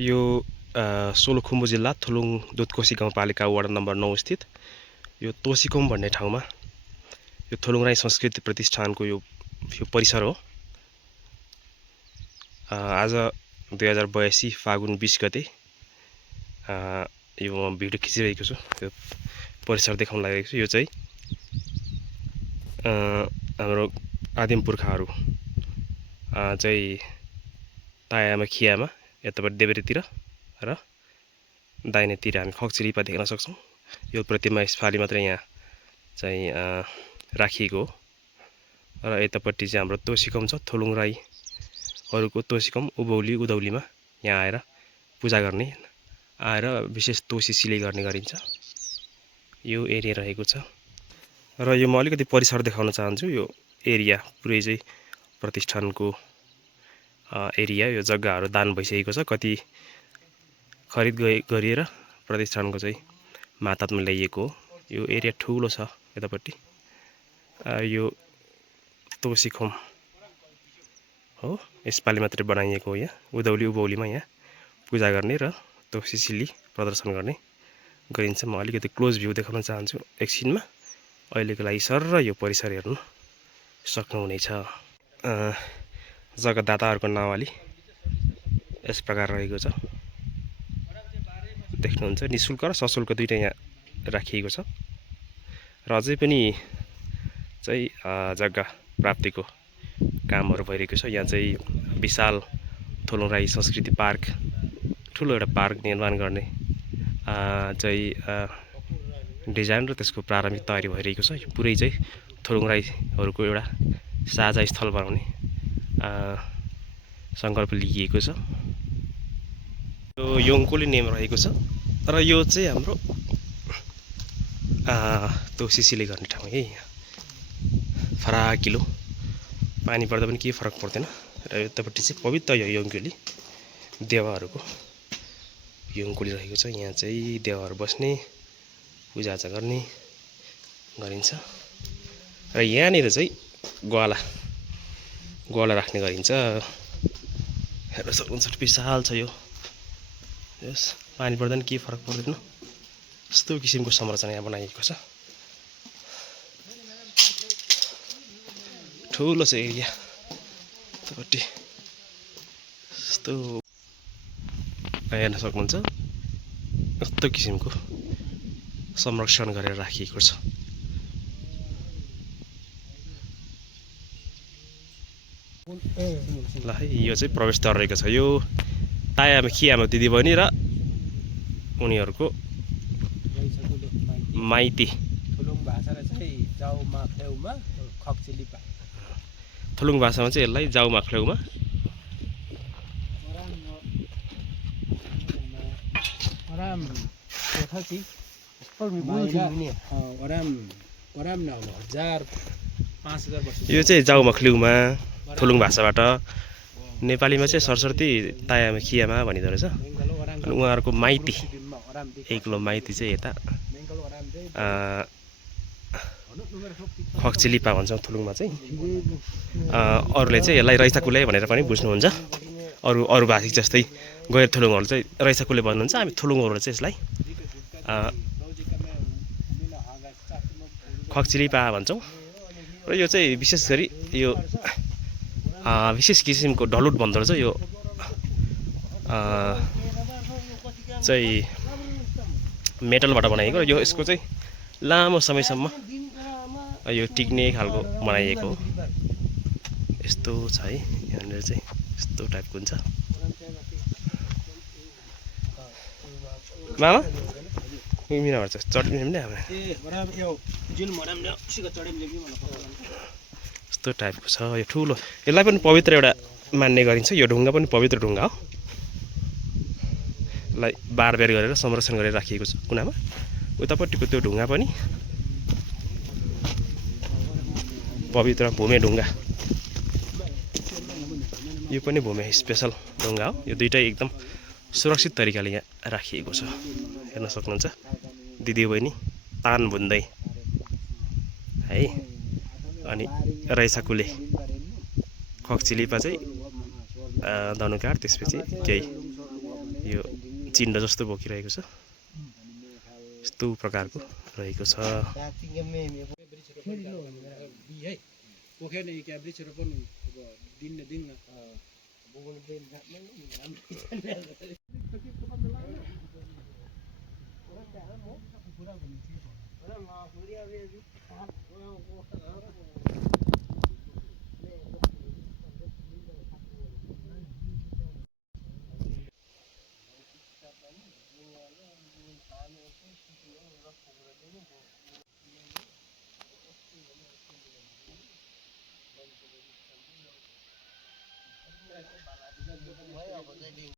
यो सोलुखुम्बु जिल्ला थुलुङ दुधकोशी गाउँपालिका वडा नम्बर 9 स्थित यो तोसीकोम भन्ने ठाउँमा यो थुलुङ राई संस्कृति प्रतिष्ठानको यो परिसर हो। आज 2082 फागुन 20 गते यो म भिडियो खिचिरहेको छु। यो परिसर देखाउन लागेको छु। यो चाहिँ हाम्रो आदिम पुर्खाहरू चाहिँ तायामा खियामा यताबाट देब्रेतिर र दाहिनेतिर हामी खक्चिलिपा देख्न सक्छौँ। यो प्रतिमा यसपालि मात्रै यहाँ चाहिँ राखिएको हो। र यतापट्टि चाहिँ हाम्रो तोसीकोम छ। थुलुङ राईहरूको तोसीकोम उभौली उधौलीमा यहाँ आएर पूजा गर्ने, आएर विशेष तोसी सिलाइ गर्ने गरिन्छ। यो एरिया रहेको छ। र यो म अलिकति परिसर देखाउन चाहन्छु। यो एरिया पुरै चाहिँ प्रतिष्ठानको एरिया, यो जग्गाहरू दान भइसकेको छ। कति खरिद गरिएर प्रतिष्ठानको चाहिँ मातहतमा ल्याइएको हो। यो एरिया ठुलो छ। यतापट्टि यो तोसीकोम हो। यसपालि मात्रै बनाइएको हो। यहाँ उधौली उभौलीमा यहाँ पूजा गर्ने र तोसी सिली प्रदर्शन गर्ने गरिन्छ। म अलिकति क्लोज भ्यू देखाउन चाहन्छु एकछिनमा। अहिलेको लागि सर र यो परिसर हेर्नु सक्नुहुनेछ। जग्गादाताहरूको नावाली यस प्रकार रहेको छ। देख्नुहुन्छ निःशुल्क र सशुल्क दुईटै यहाँ राखिएको छ। र अझै पनि चाहिँ जग्गा प्राप्तिको कामहरू भइरहेको छ। यहाँ चाहिँ विशाल थुलुङ राई संस्कृति पार्क, ठुलो एउटा पार्क निर्माण गर्ने चाहिँ डिजाइन र त्यसको प्रारम्भिक तयारी भइरहेको छ। यो पुरै चाहिँ थुलुङ राईहरूको एउटा साझा स्थल बनाउने सङ्कल्प लिइएको छ। यो योङकोली नेम रहेको छ। र यो चाहिँ हाम्रो तोसी सिलाइ गर्ने ठाउँ है। फराकिलो पानी पर्दा पनि केही फरक पर्दैन। र यतापट्टि चाहिँ पवित्र यो योङकोली देवाहरूको योङकोली रहेको छ। यहाँ चाहिँ देवाहरू बस्ने, पूजाआजा गर्ने गरिन्छ। र यहाँनिर चाहिँ ग्वाला राख्ने गरिन्छ। हेर्न सक्नुहुन्छ विशाल छ यो। यस पानी पर्दा पनि केही फरक पर्दैन। यस्तो किसिमको संरचना यहाँ बनाइएको छ। ठुलो छ एरिया। यतापट्टि यस्तो हेर्न सक्नुहुन्छ। यस्तो किसिमको संरक्षण गरेर राखिएको छ। ल है, यो चाहिँ प्रवेशद्वार रहेको छ। यो तायामा खियामा दिदीबहिनी र उनीहरूको माइती। थुलुङ भाषामा चाहिँ यसलाई जाउमा ख्लेउमा, यो चाहिँ जाउमा ख्लेउमा थुलुङ भाषाबाट। नेपालीमा चाहिँ सरस्वती तायामा खियामा भनिँदो रहेछ। अनि उहाँहरूको माइती, एक्लो माइती चाहिँ यता खक्चिलिपा भन्छौँ थुलुङमा चाहिँ। अरूले चाहिँ यसलाई रैथाकुले भनेर पनि बुझ्नुहुन्छ। अरू भाषिक जस्तै गैर थुलुङहरू चाहिँ रैथाकुले भन्नुहुन्छ। हामी थुलुङहरू चाहिँ यसलाई खक्चिलिपा भन्छौँ। र यो चाहिँ विशेष गरी यो विशेष किसिमको ढलुट भन्दो रहेछ। यो चाहिँ मेटलबाट बनाइएको र यसको चाहिँ लामो समयसम्म यो टिक्ने खालको बनाइएको हो। यस्तो छ है। यहाँनिर चाहिँ यस्तो टाइपको हुन्छ। मामा मिना भन्छ चट्नी नै यस्तो टाइपको छ। यो ठुलो, यसलाई पनि पवित्र एउटा मान्ने गरिन्छ। यो ढुङ्गा पनि पवित्र ढुङ्गा हो। यसलाई बारबेर गरेर संरक्षण गरेर राखिएको छ कुनामा। उतापट्टिको त्यो ढुङ्गा पनि पवित्र भूमे ढुङ्गा। यो पनि भूमे स्पेसल ढुङ्गा हो। यो दुइटै एकदम सुरक्षित तरिकाले यहाँ राखिएको छ। हेर्न सक्नुहुन्छ दिदीबहिनी तान बुन्दै है। अनि रैसाकुले खक्चिलिपा चाहिँ धनुकाँड, त्यसपछि केही यो चिन्ड जस्तो बोकिरहेको छ यस्तो प्रकारको रहेको छ पोखेर क्याब्रिजहरू पनि अब दिन्न दिन्न